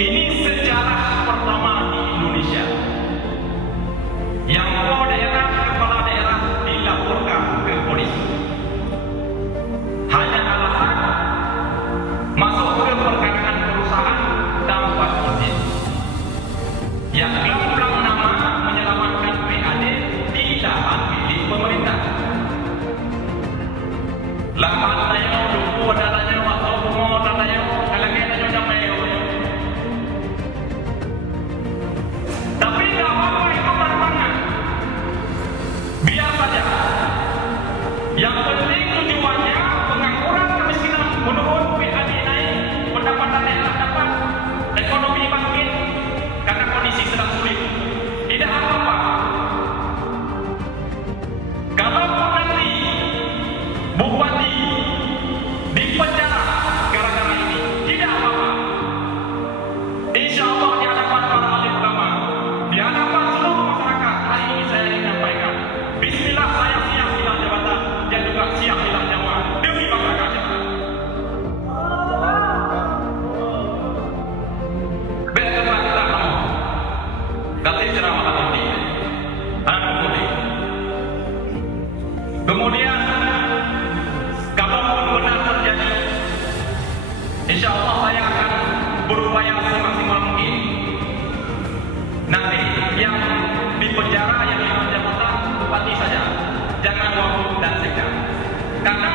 Ini sejarah pertama di Indonesia yang kepala daerah dilaporkan ke polisi. Hanya alasan masuk ke perkarangan perusahaan tanpa izin. Yang gelang nama menyelamatkan PAD di lahan milik pemerintah. Lahan tayo, lupu adanya, atau bungo adanya, kalagay na nyo mayo. Tapi nggak apa-apa itu tantangan. Biar saja. Yang penting tujuannya pengangguran kemiskinan menurun, PAD naik, pendapatan daerah dapat, ekonomi bangkit karena kondisi sedang sulit. Tidak apa-apa. Kalau nanti bupati dipenjara gara-gara ini, tidak apa-apa. Insya Allah di hadapan para alim ulama, di hadapan seluruh masyarakat, hari ini saya ingin menyampaikan, bismillah, saya siap hilang jabatan dan juga siap hilang nyawa demi masyarakat Jakarta. Betul kita kamu, katanya ceramah tadi, anak putih. Kemudian kalaupun benar terjadi, insya Allah saya akan berupaya semaksimal mungkin. Nanti yang di penjara, yang hilang jabatan, bupati saja, jangan wabuk dan sekda. Karena